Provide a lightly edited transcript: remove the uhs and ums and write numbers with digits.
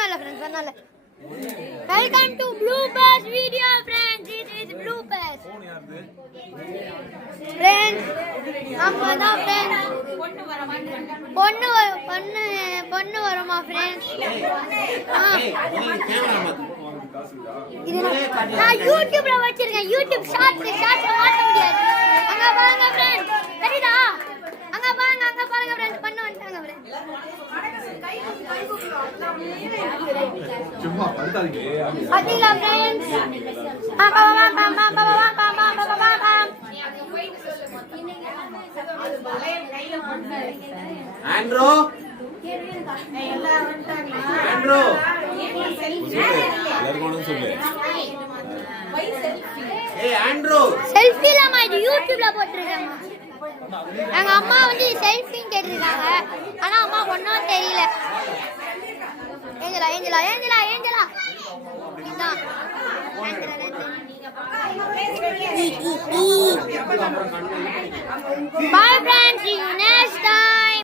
பரவாயில்ல ஃப்ரெண்ட்ஸ் பரவாயில்ல. Welcome to bloopers video friends. இது இஸ் ப்ளூபர்ஸ் ஃப்ரெண்ட்ஸ். நம்மதான் ஃப்ரெண்ட்ஸ் பொண்ணு வருமா ஃப்ரெண்ட்ஸ்? இது நான் யூடியூப்ல வச்சிருக்கேன். யூடியூப் ஷார்ட்ஸ் மாத்த முடியாது. அங்க பாருங்க ஃப்ரெண்ட்ஸ், தெரியுதா? அங்க பாருங்க ஃப்ரெண்ட்ஸ், பண்ண வந்துட்டாங்க ஃப்ரெண்ட்ஸ். சும்மா படுத்தாதீங்க. பாத்தீங்களா ஃப்ரெண்ட்ஸ்? ஆண்ட்ரோ ஆண்ட்ரோ எல்லாரும் சொல்லு. ஏய் ஆண்ட்ரோ, செல்ஃபி லாமா இது யூடியூப்ல போட்டுருக்காங்க. எங்க அம்மா வந்து செல்ஃபி கேட்டிருக்காங்க, ஆனா அம்மா ஒன்னும் தெரியல. ஏஞ்சலா இதான் bye friends, see you next time.